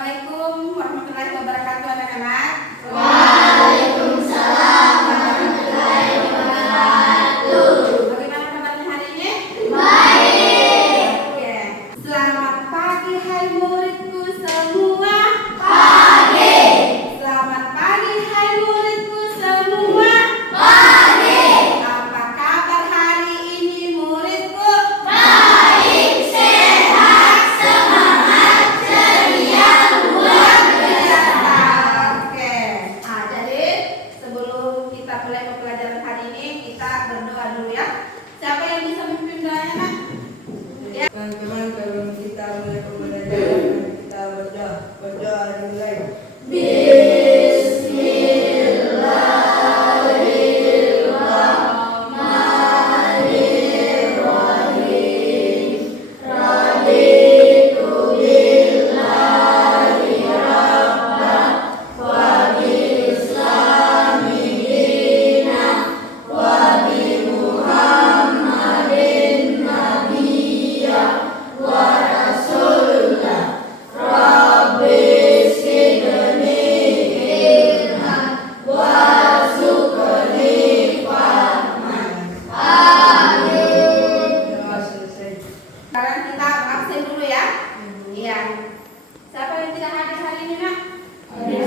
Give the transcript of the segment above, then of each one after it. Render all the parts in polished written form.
Assalamualaikum warahmatullahi wabarakatuh anak-anak. Waalaikumsalam warahmatullahi wabarakatuh. Bagaimana kabarnya hari ini? Baik. Oke. Selamat pagi hai muridku semua. Pagi. Selamat pagi hai muridku semua. Pagi. Apa kabar hari ini muridku? Baik, sehat, semangat, ceria, luar biasa. Oke. Jadi sebelum kita mulai ke pelajaran hari ini, kita berdoa dulu ya. Siapa yang bisa memimpin doanya, Nak? Ya. Teman-teman, sebelum kita mulai pembelajaran, kita berdoa dimulai. Bismillahirrahmanirrahim. Raditu billahi rabban wa bil islami dinan wa bi Muhammadin nabiyya wa rasulah. Rabbi sidni ilman warzuqni fahman. Amin. Doa selesai. Sekarang kita absen dulu ya. Iya. Siapa yang tidak hadir hari ini, Nak? Hadir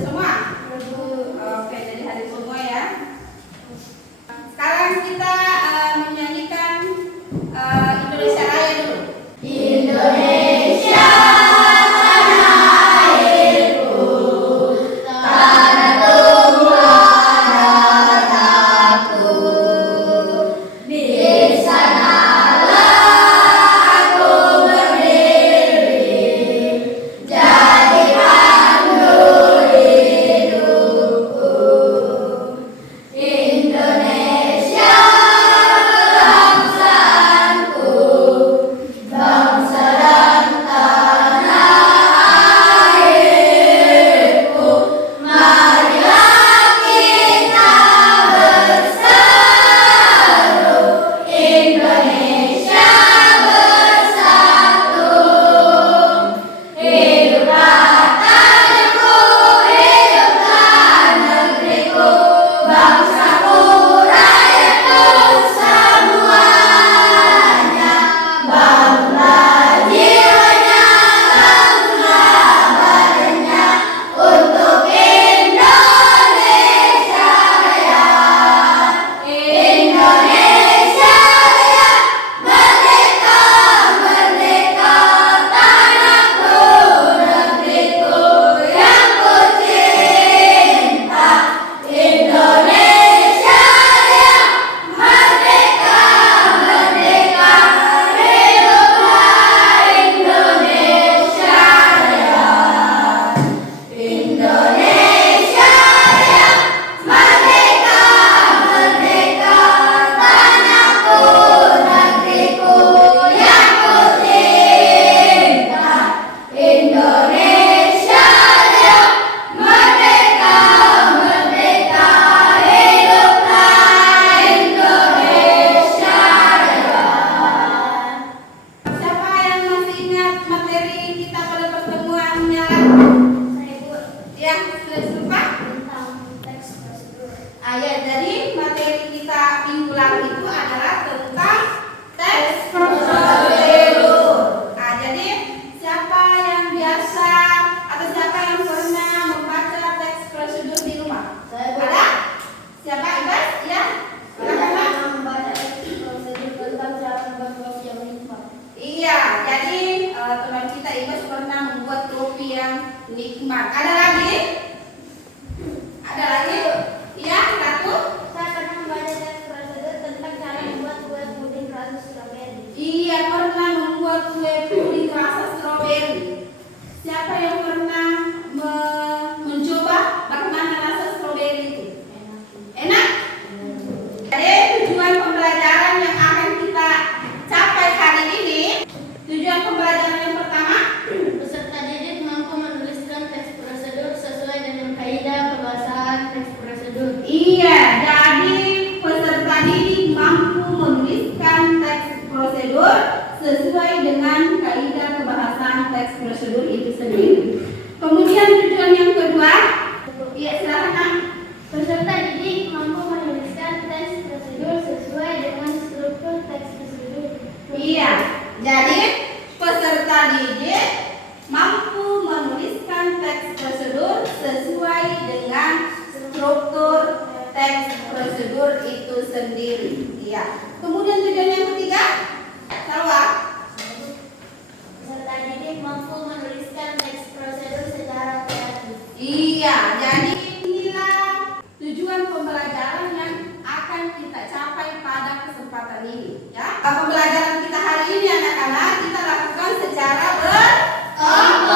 semua? Oke, jadi hadir semua ya. Sekarang kita menyanyikan Indonesia Raya dulu. Indonesia tanah airku, tanah Tuhan darahku. Di sanalah aku berdiri, jadi pandu hidupku. Indonesia bangsaku, bangsa dan tanah airku. Marilah kita bersatu, Indonesia bersatu. Hiduplah tanahku, hiduplah negeriku, bangsaku, rakyatku semuanya. Bangunlah jiwanya, bangunlah badannya untuk Indonesia Raya. Indonesia Raya, merdeka, merdeka, tanahku, negeriku yang ku cinta. Indonesia Raya, merdeka, merdeka, hiduplah Indonesia Raya. Indonesia Raya, merdeka, merdeka, tanahku, negeriku yang ku cinta. Indonesia Raya, merdeka, merdeka, hiduplah Indonesia Raya. Siapa yang masih ingat materi kita pada pertemuan yang lalu? Ya, sudah lupa? Jadi materi kita minggu lalu itu adalah tentang teks prosedur. Jadi siapa yang biasa atau siapa yang pernah membaca teks prosedur di rumah? Ada? Siapa? Ibas? Ya? Silakan, Pak. Iya, jadi teman kita Ibas pernah membuat kopi yang nikmat. Ada lagi? Ada lagi? Iya, satu. Saya pernah membaca teks prosedur tentang cara membuat kue puding rasa stroberi. Iya, pernah membuat kue puding rasa stroberi. Siapa yang pernah mencoba bagaimana rasa stroberi itu? Enak? Jadi tujuan pembelajaran yang akan kita capai hari ini, tujuan pembelajaran yang pertama, Peserta didik mampu menuliskan teks prosedur sesuai dengan kaidah kebahasaan teks prosedur. iya, jadi peserta didik mampu menuliskan teks prosedur sesuai dengan kaidah kebahasaan teks prosedur itu sendiri. Kemudian tujuan yang kedua, ya silakan Kak. Peserta didik mampu menuliskan teks prosedur sesuai dengan struktur teks prosedur. Iya, jadi peserta didik mampu menuliskan teks prosedur sesuai dengan struktur teks prosedur itu sendiri. Iya. Kemudian tujuan yang ketiga, Salwa. Peserta didik mampu menuliskan teks prosedur secara kreatif. Iya, jadi inilah tujuan pembelajaran yang akan kita capai pada kesempatan ini. Ya, pembelajaran kita hari ini anak-anak kita lakukan secara berkelompok.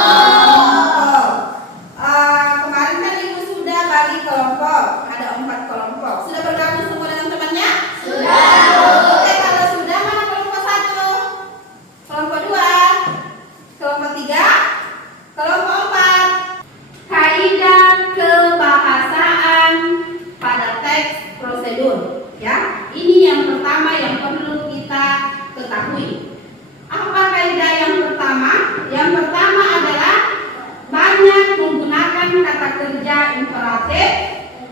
Kemarin kan ibu sudah bagi kelompok, ada 4 kelompok. Sudah bergabung semua dengan temannya? Sudah. Oke, kalau sudah mana kelompok 1? Kelompok 2? Kelompok 3? Kelompok 4? Kaidah kebahasaan pada teks prosedur. Ya, ini yang pertama yang perlu kita ketahui. Apa kaidah yang pertama? Yang pertama adalah banyak menggunakan kata kerja imperatif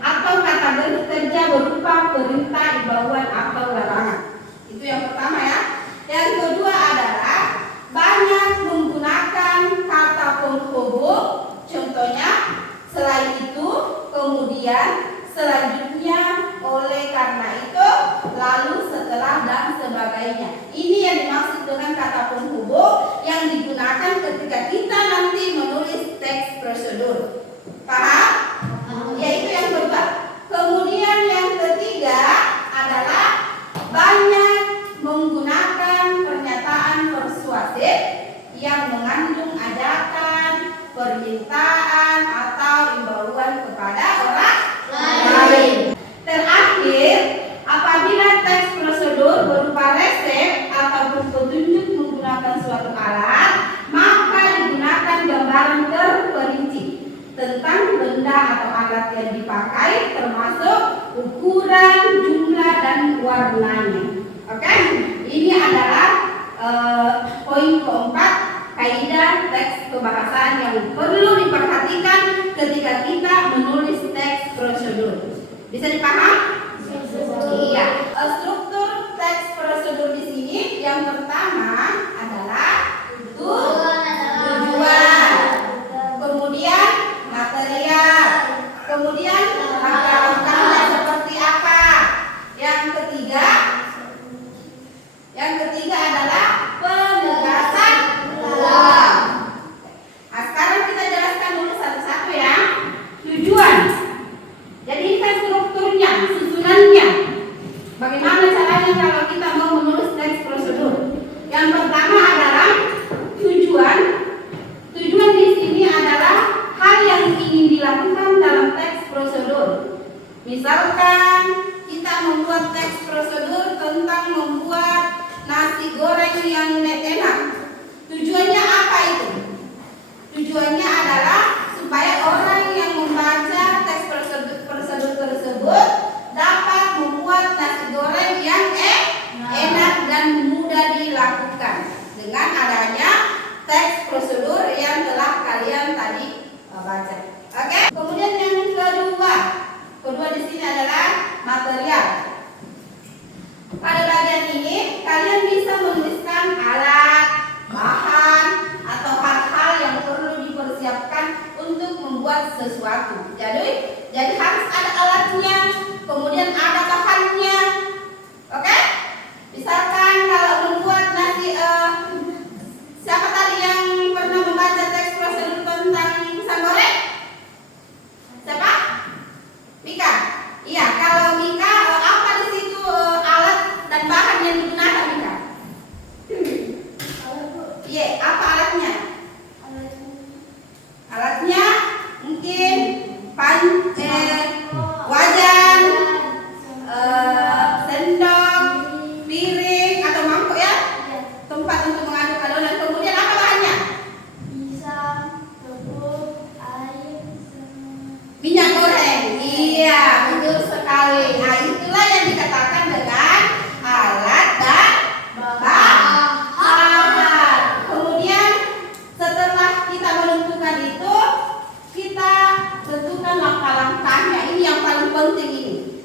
atau kata kerja berupa perintah, imbauan atau larangan. Itu yang pertama ya. Yang kedua adalah banyak menggunakan kata penghubung. Contohnya, selain itu, kemudian, selanjutnya, oleh karena itu, lalu, setelah, dan sebagainya. Ini yang dimaksud dengan kata penghubung yang digunakan ketika kita nanti menulis teks prosedur. Paham? Yaitu yang kedua. Kemudian yang ketiga adalah banyak menggunakan pernyataan persuasif yang mengandung ajakan, permintaan, atau imbauan kepada orang lain. Terakhir, apabila teks prosedur berupa resep ataupun petunjuk menggunakan suatu alat, maka digunakan gambaran terperinci tentang benda atau alat yang dipakai, termasuk ukuran, jumlah, dan warnanya. Oke, ini adalah poin keempat, kaidah teks kebahasaan yang perlu diperhatikan ketika kita menulis teks prosedur. Bisa dipaham? Iya. Struktur teks prosedur di sini yang pertama adalah tujuan, kemudian material, kemudian langkah-langkahnya seperti apa. Yang ketiga adalah penegasan ulang. Nah, sekarang kita jelaskan dulu satu-satu ya. Tujuan. Jadi ini kan strukturnya, susunannya. Bagaimana caranya kalau kita mau menulis teks prosedur? Yang pertama adalah tujuan. Tujuan di sini adalah hal yang ingin dilakukan dalam teks prosedur. Misalkan kita membuat teks prosedur tentang membuat nasi goreng yang enak. Tujuannya apa itu? Tujuannya adalah supaya orang yang membaca teks prosedur tersebut dapat membuat nasi goreng yang enak dan mudah dilakukan dengan adanya teks prosedur yang telah kalian tadi baca. Oke? Kemudian yang kedua di sini adalah material. Pada bagian ini kalian bisa menuliskan alat, bahan, atau hal-hal yang perlu dipersiapkan untuk membuat sesuatu. Jadi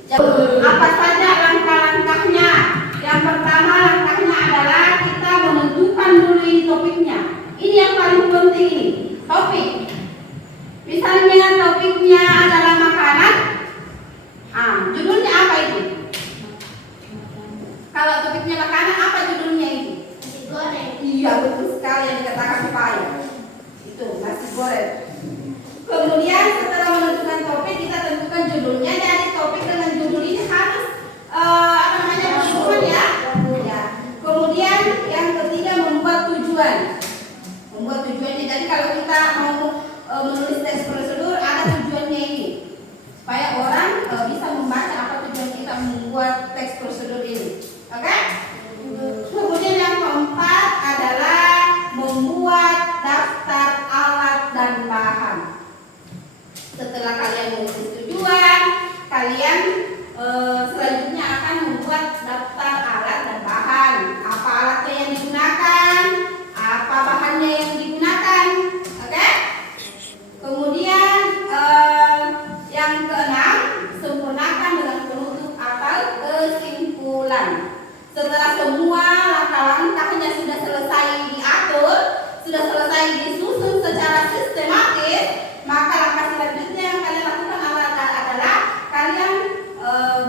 Apa saja langkah-langkahnya? Yang pertama langkahnya adalah kita menentukan dulu ini topiknya. Ini yang paling penting ini, topik. Misalnya topiknya adalah makanan. Judulnya apa itu? Kalau topiknya makanan, apa judulnya itu? Nasi goreng. Iya, betul sekali yang dikatakan Pak. Itu nasi goreng. Kemudian setelah menentukan topik, kita tentukan judulnya. Jadi topik dengan judul ini harus berhubungan ya. Kemudian yang ketiga membuat tujuan. Membuat tujuannya. Jadi kalau kita mau menulis teks prosedur, ada tujuannya ini, supaya orang bisa membaca apa tujuan kita membuat teks prosedur ini. Oke? Kemudian yang keempat adalah membuat daftar alat dan bahan. Setelah kalian menulis tujuan, kalian selanjutnya akan membuat daftar alat dan bahan. Apa alatnya yang digunakan, apa bahannya yang digunakan. Oke? Kemudian yang keenam, sempurnakan dengan penutup atau kesimpulan. Setelah semua langkah-langkahnya sudah selesai diatur, sudah selesai disusun secara sistematis, maka langkah selanjutnya yang kalian lakukan adalah kalian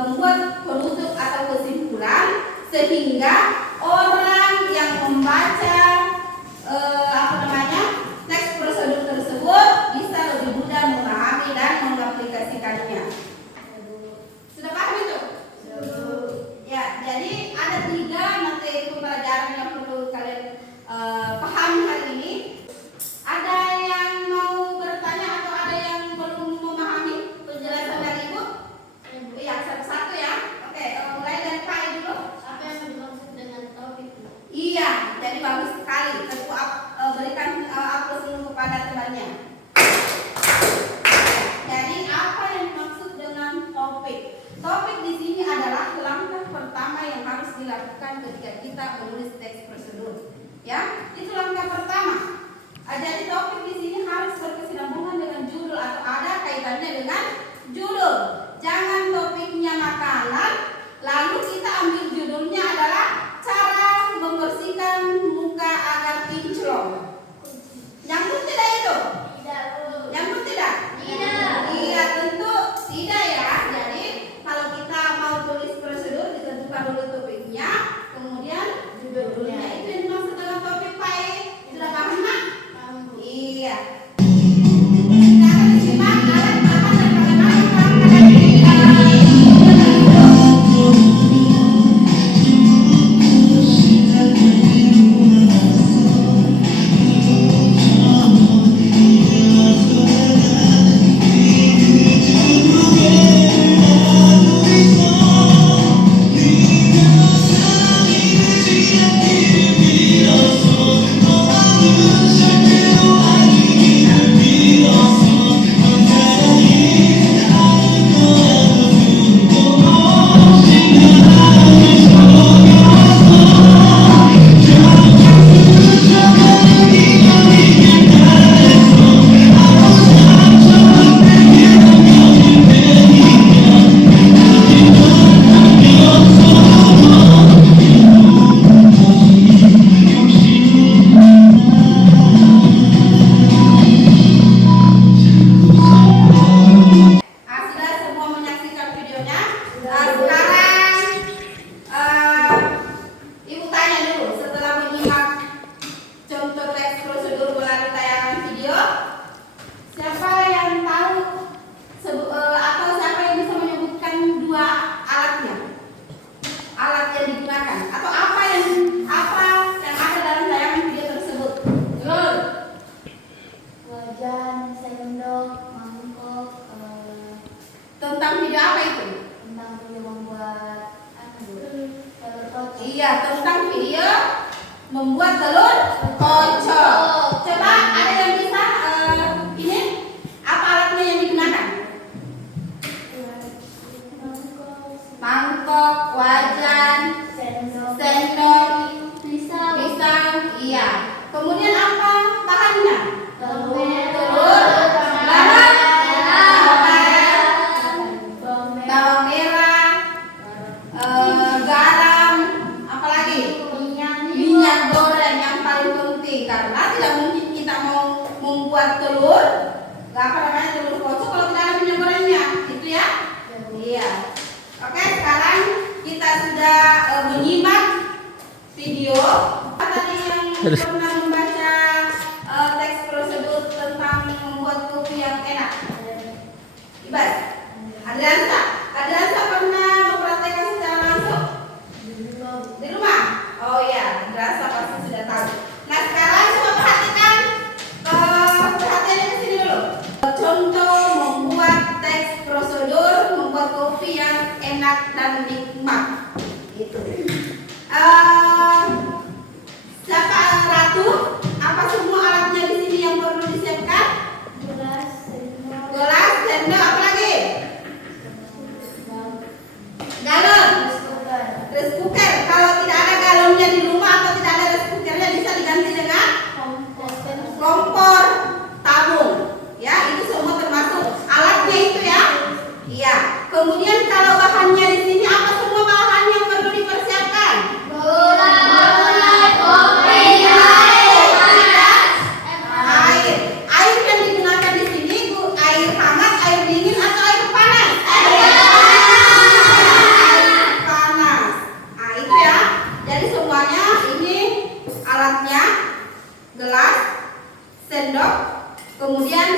membuat penutup atau kesimpulan, sehingga orang yang membaca teks prosedur tersebut bisa lebih mudah memahami dan mengaplikasikannya. Sudah paham itu? Ya, jadi ada 3 materi pembelajaran yang perlu kalian pahami hari ini. Ada yang mau bertanya atau ada yang belum memahami penjelasan dari Ibu? Iya, satu-satu ya. Oke, mulai dari Pak dulu. Apa yang dimaksud dengan topik? Iya, jadi bagus sekali. Tentu berikan aplaus dulu kepada temannya. Jadi apa yang dimaksud dengan topik? Topik di sini adalah langkah pertama yang harus dilakukan ketika kita menulis teks prosedur. Ya, itu langkah pertama. Jadi topik di sini harus berkesinambungan dengan judul atau ada kaitannya dengan judul. Jangan topiknya makanan, lalu kita ambil judulnya adalah cara membersihkan muka agar kinclong. Nyambung tidak itu? Tidak, Bu. Nyambung tidak? Tidak. Iya, tentu tidak ya. Jadi kalau kita mau tulis prosedur, ditentukan dulu topiknya, kemudian judulnya. Itu yang dimaksud dengan topik, Pak. Sudah paham, Nak? Iya. Kita akan disimak alat bahan dan bagaimana melakukan Iya, tentang video membuat telur kocok. Coba ada yang bisa ini apa alatnya yang digunakan? Mangkok, wajan, sendok, pisang. Iya. Kemudian apa bahannya? Telur, bawang merah, Iya. Oke, sekarang kita sudah menyimak video. Tadi yang pernah membaca teks prosedur tentang membuat kopi yang enak. Ibas, Adriansa pernah mempraktekkan secara langsung di rumah? Oh iya, Adriansa pasti sudah tahu. Nah sekarang coba perhatikan, perhatiannya ke sini dulu. Contoh membuat teks prosedur membuat kopi yang enak dan nikmat. Itu. Siapa Ratu? Apa semua alatnya di sini yang perlu disiapkan? Gelas, sendok, apa lagi? Galon. Rice cooker. Kalau tidak ada galonnya di rumah atau tidak ada rice cookernya bisa diganti dengan kompor tabung. Ya, itu semua termasuk alatnya itu ya. Iya. Kemudian kalau bahannya di sini apa semua bahan yang perlu dipersiapkan? Gula, kopi, Air. Air yang digunakan di sini air hangat, air dingin atau air panas? Air panas. Nah, itu ya. Jadi semuanya ini alatnya gelas, sendok, kemudian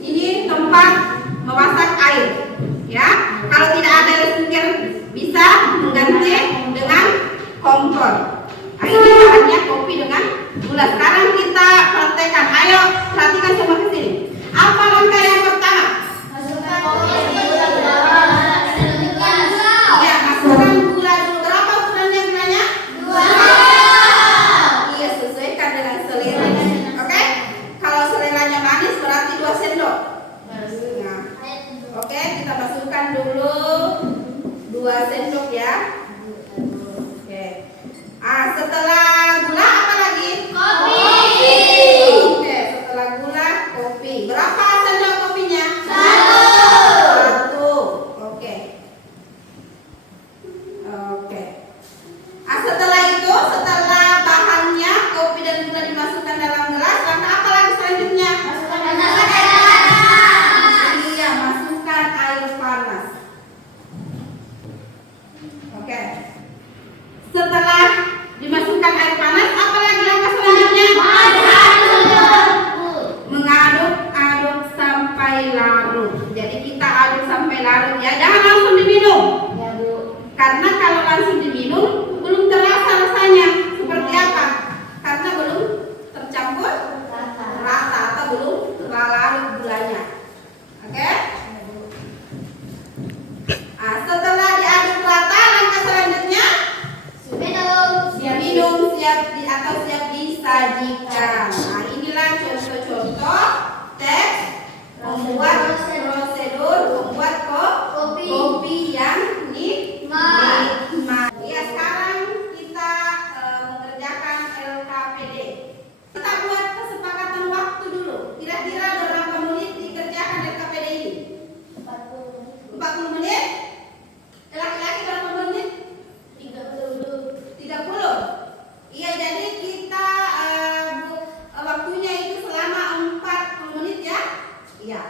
ini tempat memasak air. Ya. Kalau tidak ada rice cooker bisa mengganti dengan kompor. Nah, ini bahannya kopi dengan gula. Sekarang kita praktekkan. Ayo perhatikan semua ke sini. Apa langkah yang pertama? Ya, masukkan gula dulu. Berapa ukurannya gulanya? 2. Iya, sesuaikan dengan selera. Oke? Kalau seleranya manis berarti 2 sendok. Nah, oke, kita masukkan dulu 2 sendok ya. Oke. Setelah gula apa lagi? kopi, Oke, setelah gula kopi. Berapa sendok kopinya? 1. Oke. Oke. Setelah itu, setelah bahannya kopi dan gula dimasukkan dalam gelas, langkah apa lagi selanjutnya? Iya, masukkan air panas. Oke. Setelah dimasukkan air panas, apa lagi langkah selanjutnya? Mengaduk-aduk sampai larut. Jadi kita aduk sampai larut ya. Jangan langsung diminum. Karena kalau langsung diminum belum terasa rasanya seperti apa? Karena belum tercampur rata atau belum larut gulanya. Oke? Setelah diaduk rata, langkah selanjutnya siap minum, siap disajikan. Nah, inilah contoh-contoh teks membuat prosedur membuat kopi yang nikmat. Ya, sekarang kita mengerjakan LKPD. Kita buat kesepakatan waktu dulu. Kira-kira berapa menit dikerjakan LKPD ini? 40 menit? Laki-laki berapa menit? 30. Iya, jadi kita waktunya itu selama 40 menit ya. Iya.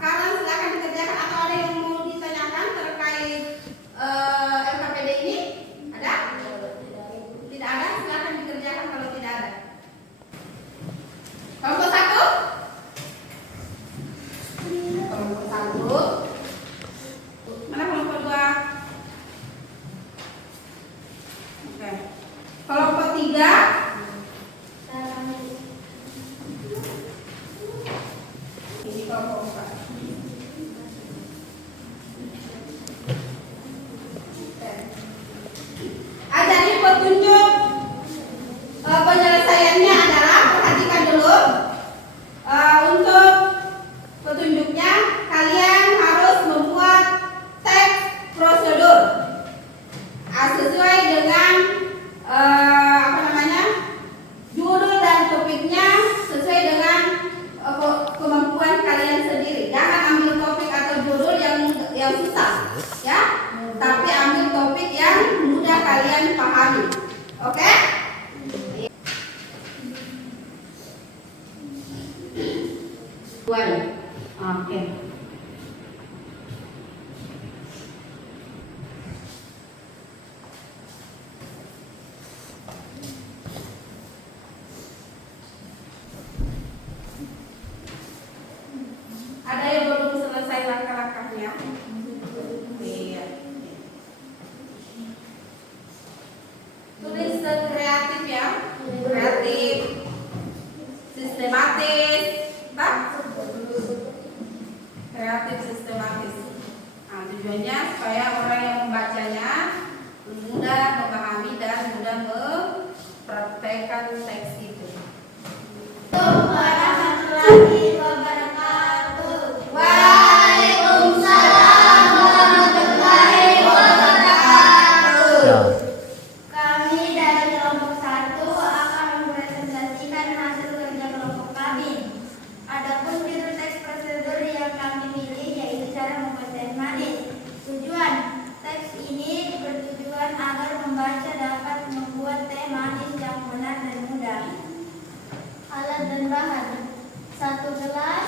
Sekarang silakan dikerjakan. Atau ada yang mau ditanyakan terkait LKPD ini? Ada? Tidak ada, silakan dikerjakan kalau tidak ada. Kelompok 1? Kelompok 1. Mana kelompok 2? Oke. Kelompok 3? Ini kelompok 4. Oke. Jadi petunjuk penyelesaiannya adalah, perhatikan dulu. Untuk petunjuknya, kalian harus membuat teks prosedur sesuai dengan judul dan topiknya, sesuai dengan kemampuan kalian sendiri. Jangan ambil topik atau judul yang susah, ya. Tapi ambil topik yang mudah kalian pahami. Oke? Oke. supaya orang yang membacanya mudah memahami dan mudah mempraktekkan teks itu. Warahmatullahi wabarakatuh. Waalaikumsalam warahmatullahi wabarakatuh. Kami dari kelompok 1 akan mempresentasikan hasil kerja kelompok kami. Adapun judul teks prosedur yang kami pilih yaitu cara membuat teh manis. Tujuan teks ini bertujuan agar membaca dapat membuat teh manis yang benar dan mudah. Alat dan bahan: 1 gelas,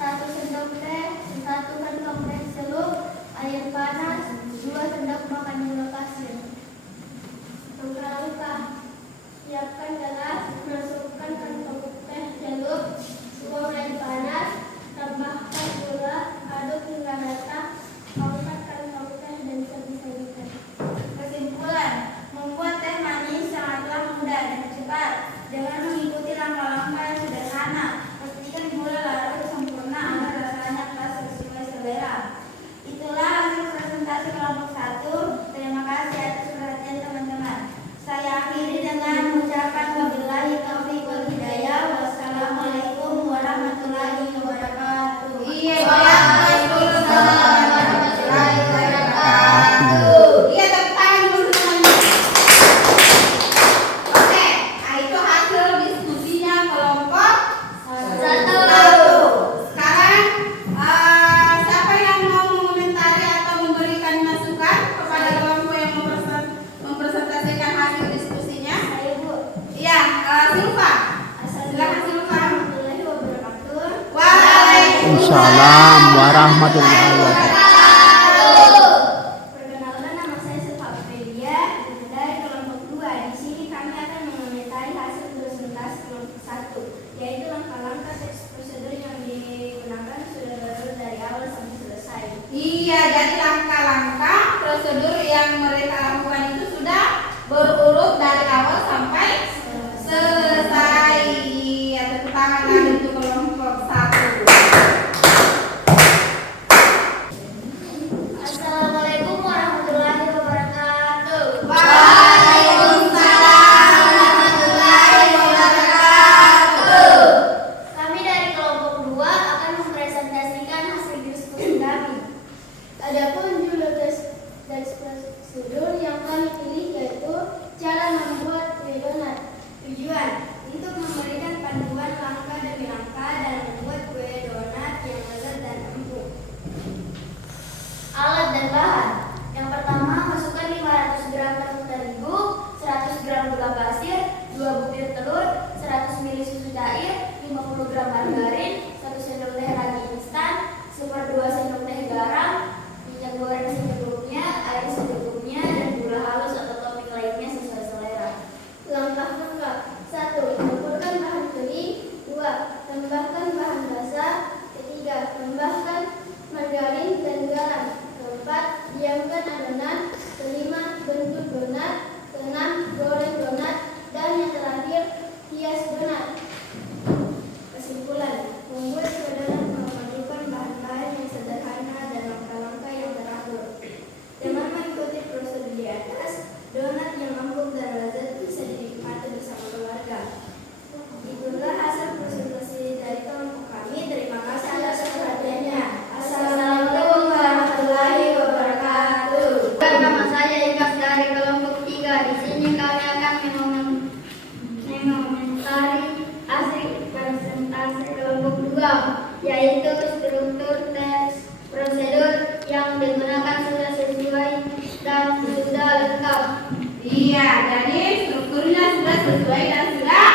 1 sendok teh, 1 kantong teh celup, air panas, 2 sendok makan gula pasir. Langkah: siapkan gelas, masukkan kantong teh celup, tuang air panas, tambahkan gula, aduk hingga rata, angkat kantong teh dan sebisa-bisa. Kesimpulan: membuat teh manis sangatlah mudah dan cepat dengan mengikuti langkah-langkah yang sederhana. Pastikan gula larut sempurna agar rasanya pas sesuai selera. Itulah hasil presentasi kelompok 1. Terima kasih atas perhatian teman-teman. Saya akhiri dengan mengucapkan wabillahi taufiq wal hidayah. Wassalamualaikum warahmatullahi wabarakatuh. Waalaikumsalam warahmatullahi wabarakatuh. Iya, tepuk tangan dulu semuanya. Oke, nah itu hasil diskusinya kelompok 1. Sekarang siapa yang mau mengomentari atau memberikan masukan kepada kelompok yang mempresentasikan hasil diskusinya? Saya Bu. Iya, Silva. Silakan Silva. Warahmatullahi wabarakatuh. Waalaikumsalam warahmatullahi wabarakatuh. Perkenalkan, nama saya Silva Aurelia dari kelompok 2. Di sini kami akan mengomentari hasil presentasi kelompok 1, yaitu langkah-langkah teks prosedur yang digunakan sudah berurut dari awal sampai selesai. Iya, jadi langkah-langkah prosedur yang mereka lakukan itu sudah berurut dari awal sampai selesai. Iya, tepuk tangan lagi untuk kelompok 1. Assalamualaikum warahmatullahi wabarakatuh. Waalaikumsalam warahmatullahi wabarakatuh. Kami dari kelompok 2 akan mempresentasikan hasil diskusi kami. Adapun judul teks prosedur yang kami pilih yaitu cara membuat kue donat. Tujuan untuk memberikan panduan langkah demi langkah dalam membuat kue donat yang lezat dan empuk. Alat dan bahan: yang pertama, masukkan 500 gram tepung terigu, 100 gram gula pasir, 2 butir telur, 100 ml susu cair, 50 gram margarin, 1 sendok teh ragi instan, 1/2 sendok teh garam, minyak goreng secukupnya, air secukupnya, dan gula halus atau topping lainnya sesuai selera. Langkah-langkah: 1. Campurkan bahan kering. 2. Tambahkan bahan basah. 3. Tambahkan margarin dan garam. 4. Diamkan adonan. 5. Bentuk donat. 6. Goreng donat. Dan yang terakhir, hias donat. Kesimpulan: membuat kue donat memerlukan bahan-bahan yang sederhana dan langkah-langkah yang teratur. Dengan mengikuti prosedur di atas, donat yang empuk dan lezat bisa dinikmati bersama keluarga. Itulah hasil presentasi dari kelompok kami. Terima kasih atas perhatiannya. Assalamualaikum warahmatullahi wabarakatuh. Nama saya Ikas dari kelompok 3. Di sini kami akan mengomentari hasil presentasi kelompok 2, yaitu struktur teks prosedur yang digunakan sudah sesuai dan sudah lengkap. Iya, jadi strukturnya sudah sesuai dan sudah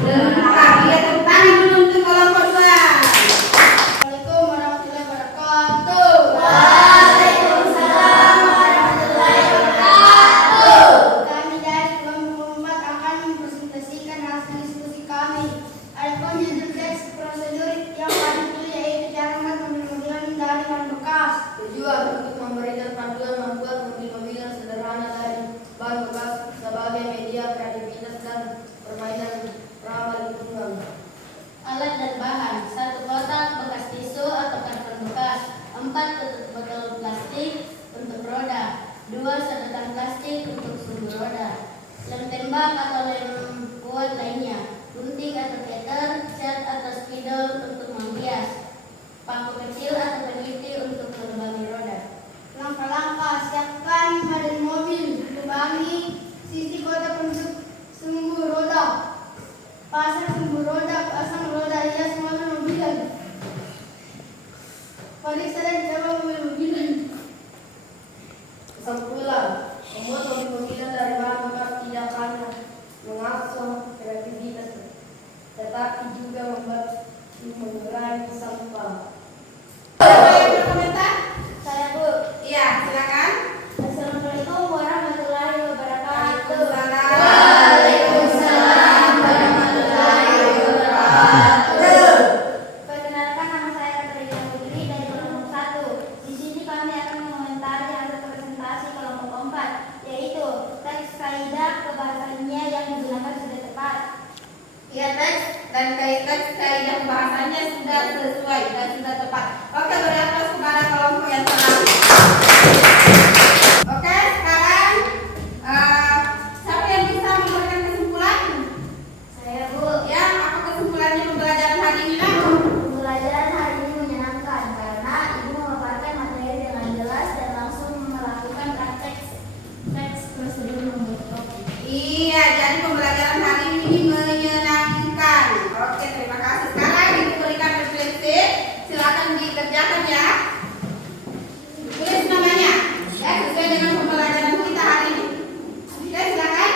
lengkap. Iya, tepuk tangan dulu untuk kelompok 2. Assalamualaikum warahmatullahi wabarakatuh. Waalaikumsalam warahmatullahi wabarakatuh. Kami dari kelompok 4 akan mempresentasikan hasil diskusi kami. Adapun judul teks prosedur yang kami pilih yaitu cara membuat mobil-mobilan dari bahan bekas. Tujuan untuk memberikan panduan membuat mobil-mobilan sederhana dari bahan bekas sebagai media kreativitas dan permainan ramah lingkungan. Kesimpulan, memuat pemimpinan dari melakukan tindakannya mengasah kreativitas, tetapi juga mengurangi sampah. Siapa yang berkomentar? Saya Bu. Iya, silakan. Assalamualaikum warahmatullahi wabarakatuh. Waalaikumsalam warahmatullahi wabarakatuh. Perkenalkan, nama saya Katrina Putri dari kelompok 1. Di sini kami akan mengomentari hasil presentasi kelompok 4, yaitu teks kaidah kebahasaannya yang digunakan sudah tepat. Iya, teks dan kaidah bahasanya sudah sesuai dan sudah tepat. Oke, beri aplaus kepada kelompok yang telah. Oke, sekarang siapa yang bisa memberikan kesimpulan? Saya Bu. Ya, apa kesimpulannya pembelajaran hari ini? Nak? Pembelajaran hari ini menyenangkan karena Ibu memaparkan materi dengan jelas dan langsung melakukan praktek teks prosedur membuat kopi. Iya, jadi pembelajaran hari ini menyenangkan. Oke, terima kasih. Sekarang Ibu berikan refleksi. Silakan dikerjakan ya. Tulis namanya. Ya, sesuai dengan pembelajaran kita hari ini. Oke, silakan.